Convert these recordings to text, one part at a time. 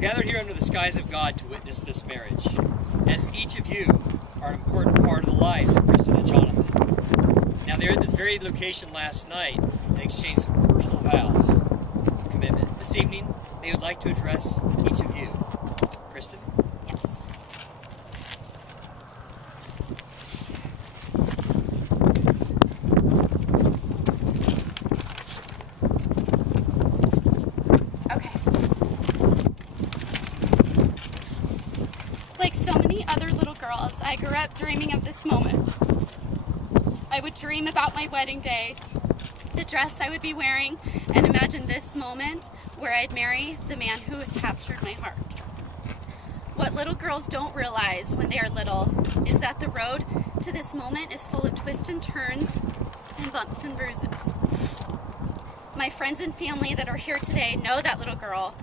gathered here under the skies of God to witness this marriage, as each of you are an important part of the lives of Cristin and Jonathan. Now, they were at this very location last night and exchanged some personal vows of commitment. This evening, they would like to address each of you. Cristin. Yes. Like so many other little girls, I grew up dreaming of this moment. I would dream about my wedding day, the dress I would be wearing, and imagine this moment where I'd marry the man who has captured my heart. What little girls don't realize when they are little is that the road to this moment is full of twists and turns and bumps and bruises. My friends and family that are here today know that little girl,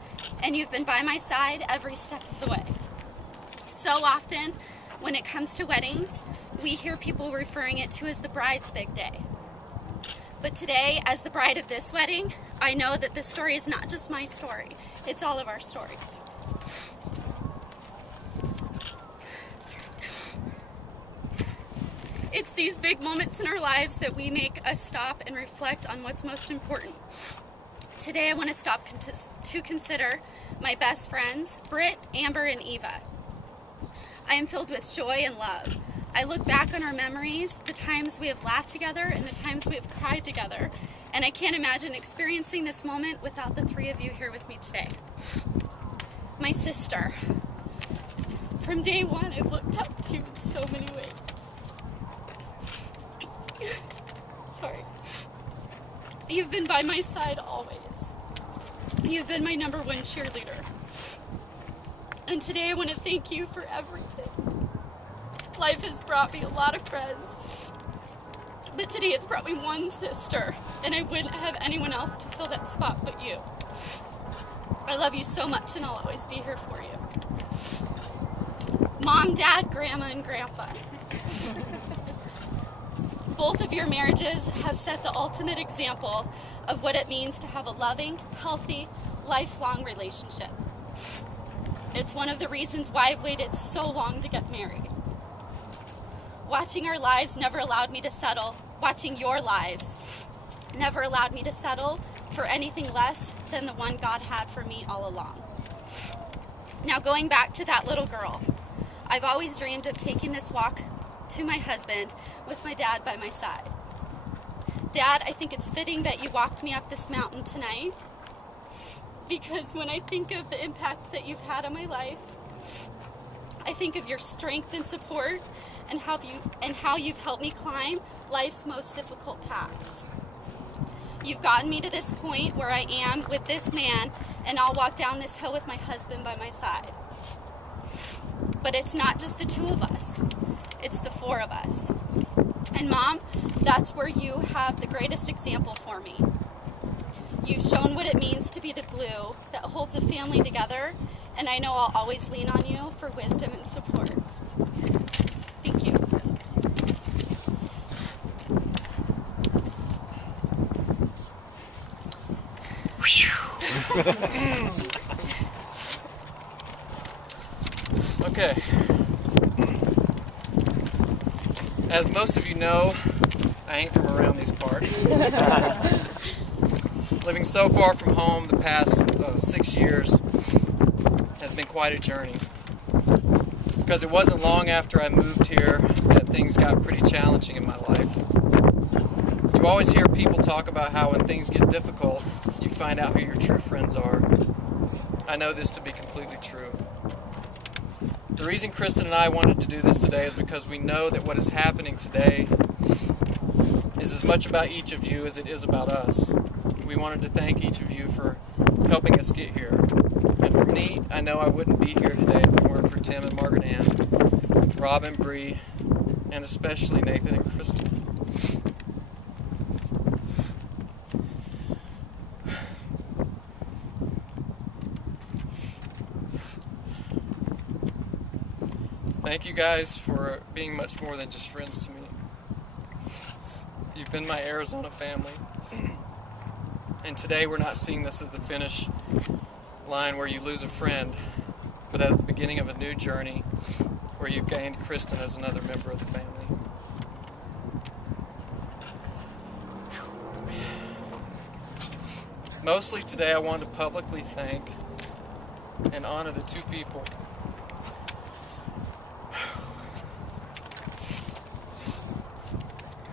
and you've been by my side every step of the way. So often, when it comes to weddings, we hear people referring it to as the bride's big day. But today, as the bride of this wedding, I know that this story is not just my story, it's all of our stories. It's these big moments in our lives that we make us stop and reflect on what's most important. Today, I want to stop to consider my best friends, Britt, Amber, and Eva. I am filled with joy and love. I look back on our memories, the times we have laughed together and the times we have cried together, and I can't imagine experiencing this moment without the three of you here with me today. My sister. From day one, I've looked up to you in so many ways. Sorry. You've been by my side always. You've been my #1 cheerleader. And today I want to thank you for everything. Life has brought me a lot of friends, but today it's brought me one sister, and I wouldn't have anyone else to fill that spot but you. I love you so much, and I'll always be here for you. Mom, Dad, Grandma, and Grandpa. Both of your marriages have set the ultimate example of what it means to have a loving, healthy, lifelong relationship. It's one of the reasons why I've waited so long to get married. Watching our lives never allowed me to settle. Watching your lives never allowed me to settle for anything less than the one God had for me all along. Now, going back to that little girl, I've always dreamed of taking this walk to my husband with my dad by my side. Dad, I think it's fitting that you walked me up this mountain tonight, because when I think of the impact that you've had on my life, I think of your strength and support and how you've helped me climb life's most difficult paths. You've gotten me to this point where I am with this man, and I'll walk down this hill with my husband by my side. But it's not just the two of us, it's the four of us. And Mom, that's where you have the greatest example for me. You've shown what it means to be the glue that holds a family together, and I know I'll always lean on you for wisdom and support. Thank you. Okay. As most of you know, I ain't from around these parts. Living so far from home the past 6 years has been quite a journey. Because it wasn't long after I moved here that things got pretty challenging in my life. You always hear people talk about how when things get difficult, you find out who your true friends are. I know this to be completely true. The reason Cristin and I wanted to do this today is because we know that what is happening today is as much about each of you as it is about us. We wanted to thank each of you for helping us get here. And for me, I know I wouldn't be here today if it weren't for Tim and Margaret Ann, Rob and Bree, and especially Nathan and Cristin. Thank you guys for being much more than just friends to me. You've been my Arizona family. And today we're not seeing this as the finish line where you lose a friend, but as the beginning of a new journey where you've gained Cristin as another member of the family. Mostly today I wanted to publicly thank and honor the two people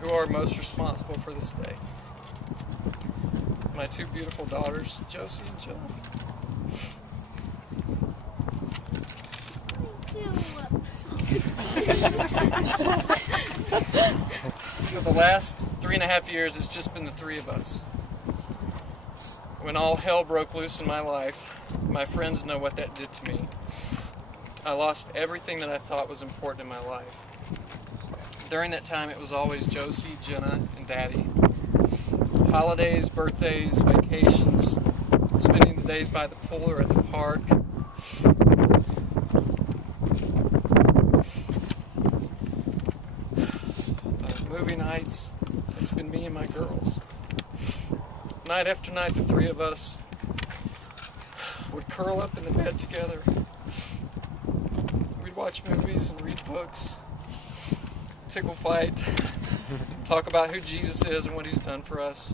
who are most responsible for this day. My two beautiful daughters, Josie and Jill. For the last 3.5 years, it's just been the three of us. When all hell broke loose in my life, my friends know what that did to me. I lost everything that I thought was important in my life. During that time, it was always Josie, Jenna, and Daddy. Holidays, birthdays, vacations, spending the days by the pool or at the park. Movie nights, it's been me and my girls. Night after night, the three of us would curl up in the bed together. We'd watch movies and read books, tickle fight, talk about who Jesus is and what he's done for us.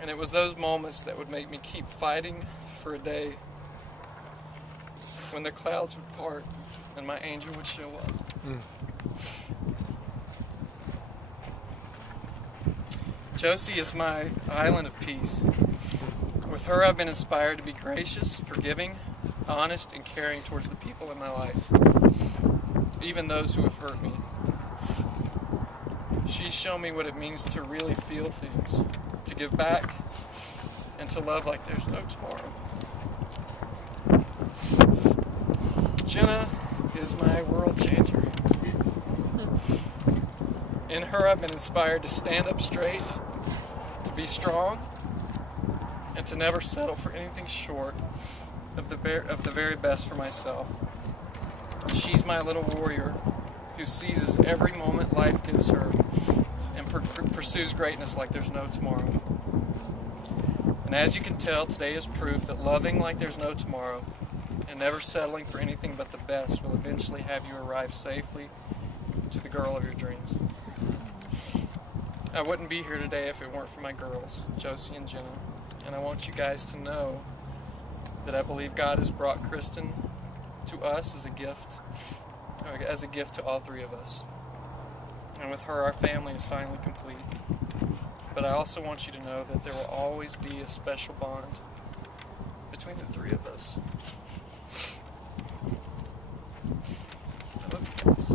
And it was those moments that would make me keep fighting for a day when the clouds would part and my angel would show up. Josie is my island of peace. With her, I've been inspired to be gracious, forgiving, honest, and caring towards the people in my life, even those who have hurt me. She's shown me what it means to really feel things, to give back, and to love like there's no tomorrow. Jenna is my world changer. In her, I've been inspired to stand up straight, to be strong, and to never settle for anything short of the very best for myself. She's my little warrior who seizes every moment life gives her and pursues greatness like there's no tomorrow. And as you can tell, today is proof that loving like there's no tomorrow and never settling for anything but the best will eventually have you arrive safely to the girl of your dreams. I wouldn't be here today if it weren't for my girls, Josie and Jenna, and I want you guys to know that I believe God has brought Cristin to us as a gift to all three of us. And with her, our family is finally complete. But I also want you to know that there will always be a special bond between the three of us. I love you guys.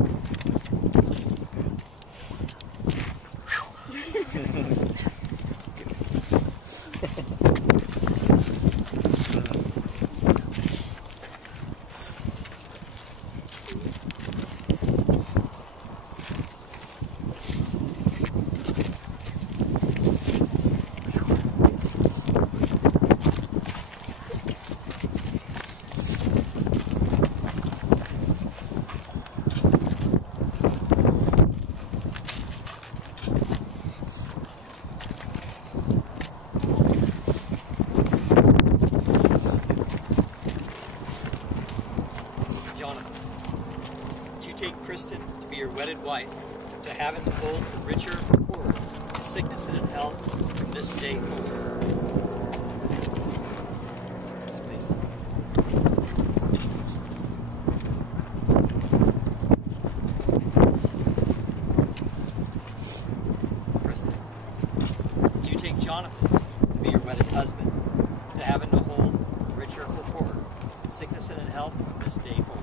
Cristin to be your wedded wife, to have and hold the richer or poorer, in sickness and in health, from this day forward. Yes, please. Cristin, do you take Jonathan to be your wedded husband, to have and to hold the richer or poorer, in sickness and in health, from this day forward?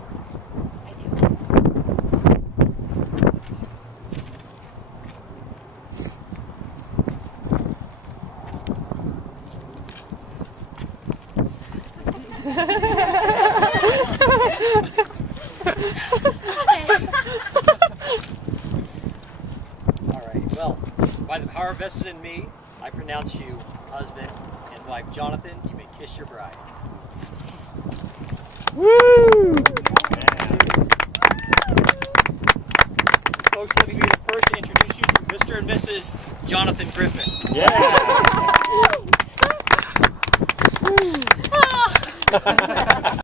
Alright, well, by the power vested in me, I pronounce you husband and wife. Jonathan, you may kiss your bride. Woo! Folks, let me be the first to introduce you to Mr. and Mrs. Jonathan Griffin. Yeah!